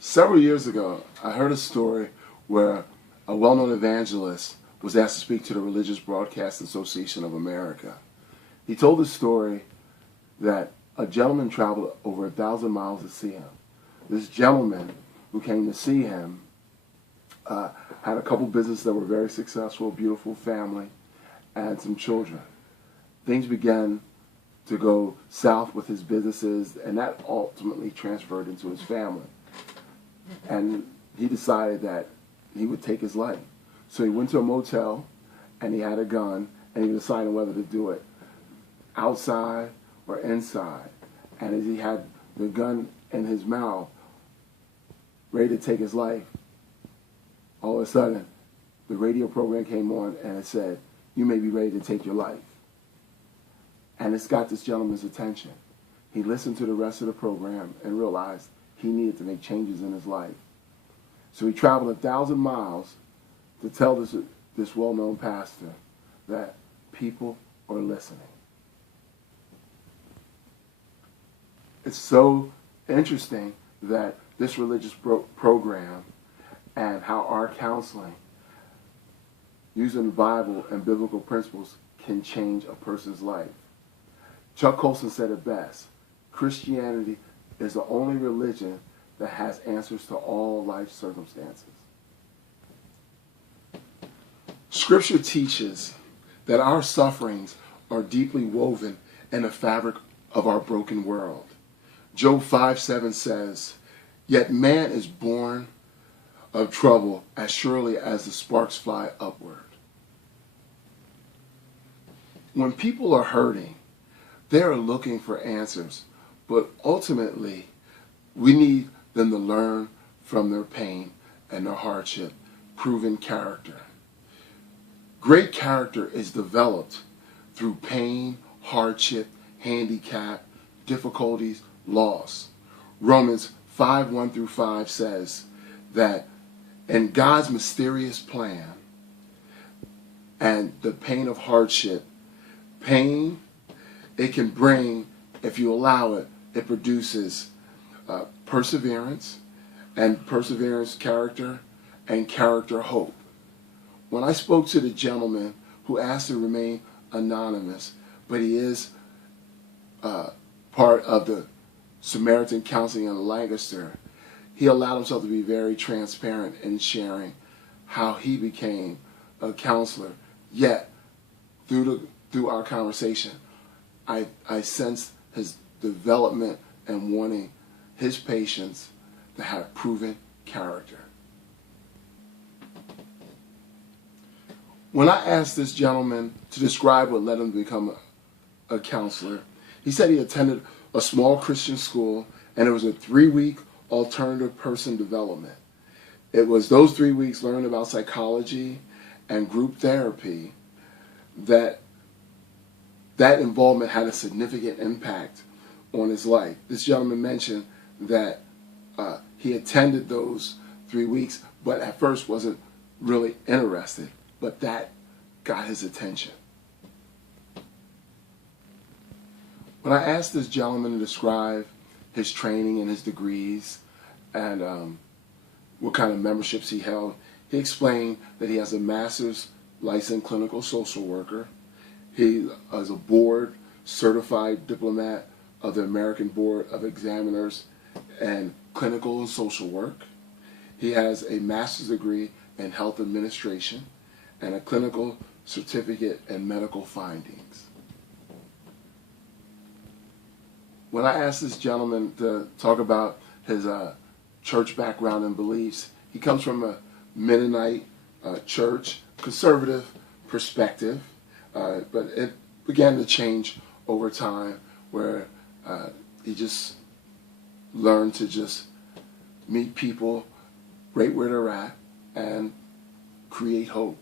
Several years ago, I heard a story where a well-known evangelist was asked to speak to the Religious Broadcast Association of America. He told the story that a gentleman traveled over 1,000 miles to see him. This gentleman who came to see him had a couple businesses that were very successful, beautiful family, and some children. Things began to go south with his businesses, and that ultimately transferred into his family. And he decided that he would take his life. So he went to a motel, and he had a gun, and he was deciding whether to do it outside or inside. And as he had the gun in his mouth, ready to take his life, all of a sudden, the radio program came on, and it said, "You may be ready to take your life." And it's got this gentleman's attention. He listened to the rest of the program and realized he needed to make changes in his life. So he traveled 1,000 miles to tell this well-known pastor that people are listening. It's so interesting that this religious program and how our counseling, using the Bible and biblical principles, can change a person's life. Chuck Colson said it best: Christianity is the only religion that has answers to all life circumstances. Scripture teaches that our sufferings are deeply woven in the fabric of our broken world. Job 5:7 says, "Yet man is born of trouble as surely as the sparks fly upward." When people are hurting, they are looking for answers, but ultimately, we need them to learn from their pain and their hardship, proven character. Great character is developed through pain, hardship, handicap, difficulties, loss. Romans 5:1-5 says that in God's mysterious plan and the pain of hardship, pain, it can bring, if you allow it, it produces perseverance, and perseverance character, and character hope. When I spoke to the gentleman who asked to remain anonymous, but he is part of the Samaritan Counseling in Lancaster, he allowed himself to be very transparent in sharing how he became a counselor. Yet, through our conversation, I sensed his development and wanting his patients to have proven character. When I asked this gentleman to describe what led him to become a counselor, he said he attended a small Christian school, and it was a 3-week alternative person development. It was those 3 weeks learning about psychology and group therapy that involvement had a significant impact on his life. This gentleman mentioned that he attended those 3 weeks, but at first wasn't really interested, but that got his attention. When I asked this gentleman to describe his training and his degrees and what kind of memberships he held, he explained that he has a master's licensed clinical social worker. He is a board certified diplomat of the American Board of Examiners and Clinical and Social Work. He has a master's degree in health administration and a clinical certificate in medical findings. When I asked this gentleman to talk about his church background and beliefs, he comes from a Mennonite church, conservative perspective, but it began to change over time where he just learned to just meet people right where they're at and create hope.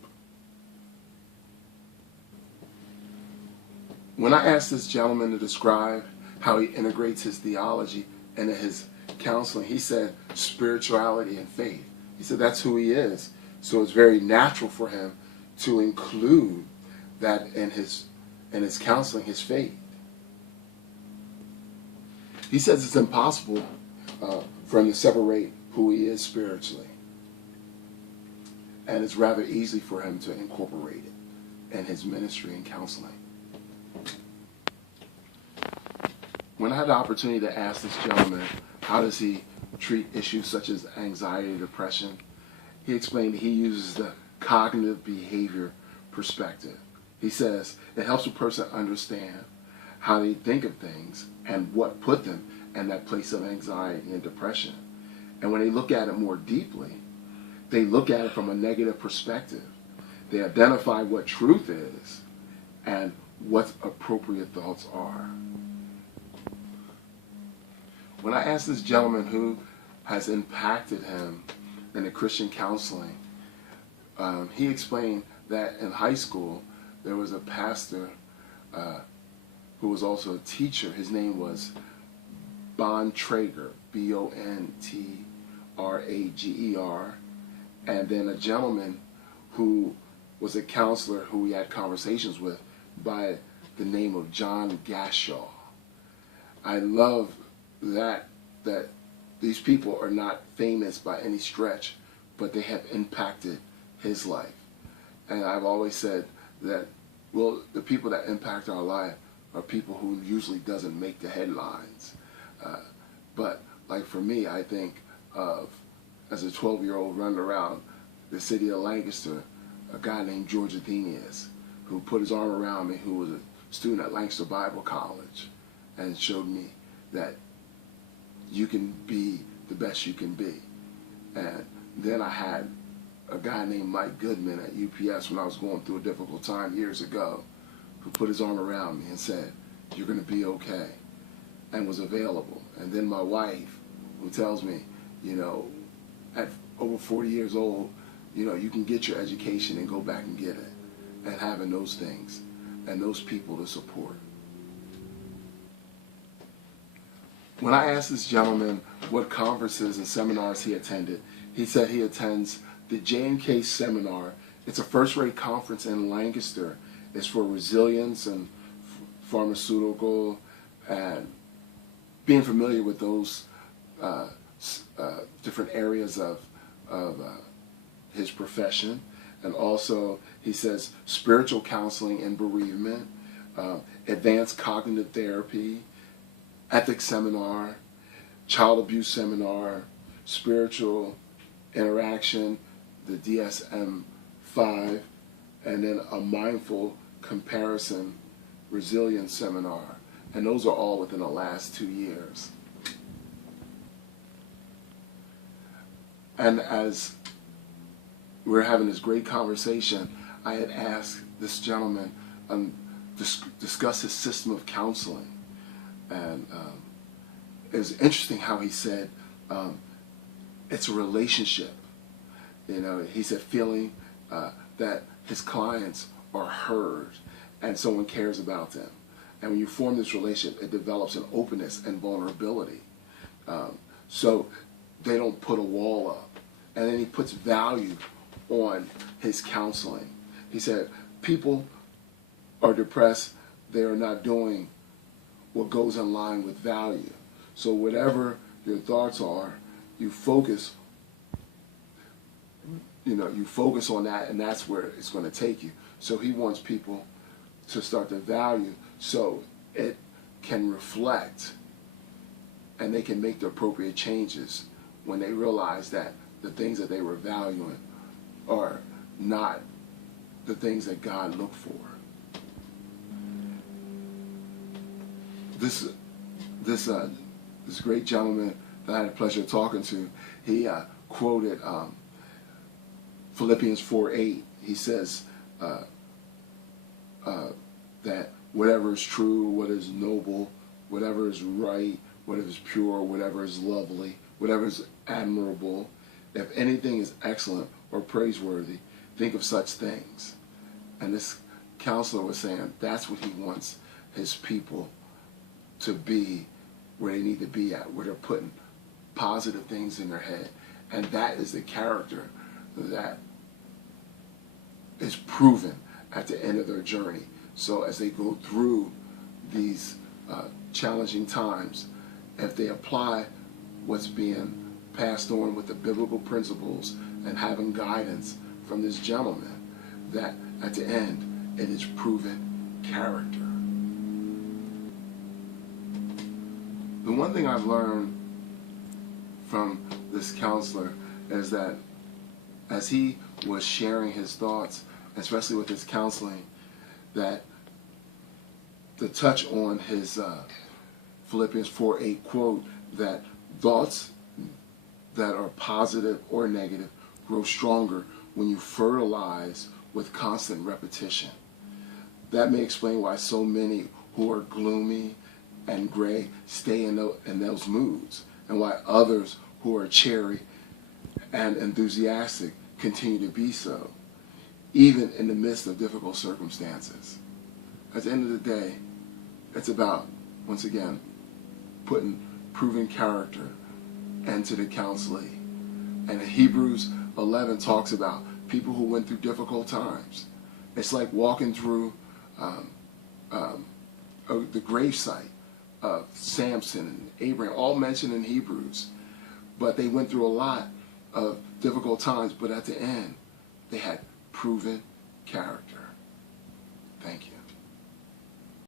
When I asked this gentleman to describe how he integrates his theology into his counseling, he said spirituality and faith. He said that's who he is. So it's very natural for him to include that in his counseling, his faith. He says it's impossible for him to separate who he is spiritually. And it's rather easy for him to incorporate it in his ministry and counseling. When I had the opportunity to ask this gentleman, how does he treat issues such as anxiety and depression, he explained that he uses the cognitive behavior perspective. He says it helps a person understand how they think of things and what put them in that place of anxiety and depression. And when they look at it more deeply, they look at it from a negative perspective. They identify what truth is and what appropriate thoughts are. When I asked this gentleman who has impacted him in the Christian counseling, he explained that in high school there was a pastor who was also a teacher. His name was Bontrager, Bontrager, and then a gentleman who was a counselor who we had conversations with by the name of John Gashaw. I love that these people are not famous by any stretch, but they have impacted his life. And I've always said that, well, the people that impact our life are people who usually doesn't make the headlines. But like for me, I think of, as a 12-year-old running around the city of Lancaster, a guy named George Athenius, who put his arm around me, who was a student at Lancaster Bible College, and showed me that you can be the best you can be. And then I had a guy named Mike Goodman at UPS when I was going through a difficult time years ago, who put his arm around me and said, "You're going to be okay," and was available. And then my wife, who tells me, at over 40 years old, you can get your education and go back and get it. And having those things and those people to support. When I asked this gentleman what conferences and seminars he attended, he said he attends the J&K seminar. It's a first-rate conference in Lancaster. It's for resilience and pharmaceutical and being familiar with those different areas of his profession. And also, he says, spiritual counseling and bereavement, advanced cognitive therapy, ethics seminar, child abuse seminar, spiritual interaction, the DSM-5, and then a mindful comparison resilience seminar. And those are all within the last 2 years. And as we're having this great conversation, I had asked this gentleman discuss his system of counseling. And it was interesting how he said it's a relationship. He said feeling that his clients are heard and someone cares about them. And when you form this relationship, it develops an openness and vulnerability. So they don't put a wall up. And then he puts value on his counseling. He said, people are depressed, they are not doing what goes in line with value. So whatever your thoughts are, you focus on that, and that's where it's going to take you. So he wants people to start to value so it can reflect and they can make the appropriate changes when they realize that the things that they were valuing are not the things that God looked for. This great gentleman that I had the pleasure of talking to, he quoted Philippians 4:8. He says that whatever is true, what is noble, whatever is right, whatever is pure, whatever is lovely, whatever is admirable, if anything is excellent or praiseworthy, think of such things. And this counselor was saying that's what he wants his people to be, where they need to be at, where they're putting positive things in their head. And that is the character that is proven at the end of their journey. So as they go through these challenging times, if they apply what's being passed on with the biblical principles and having guidance from this gentleman, that at the end it is proven character. The one thing I've learned from this counselor is that as he was sharing his thoughts, especially with his counseling, that to touch on his Philippians 4:8 quote, that thoughts that are positive or negative grow stronger when you fertilize with constant repetition. That may explain why so many who are gloomy and gray stay in those moods, and why others who are cheery and enthusiastic continue to be so, even in the midst of difficult circumstances. At the end of the day, it's about, once again, putting proven character into the counseling. And Hebrews 11 talks about people who went through difficult times. It's like walking through the gravesite of Samson and Abraham, all mentioned in Hebrews. But they went through a lot of difficult times, but at the end, they had proven character. Thank you.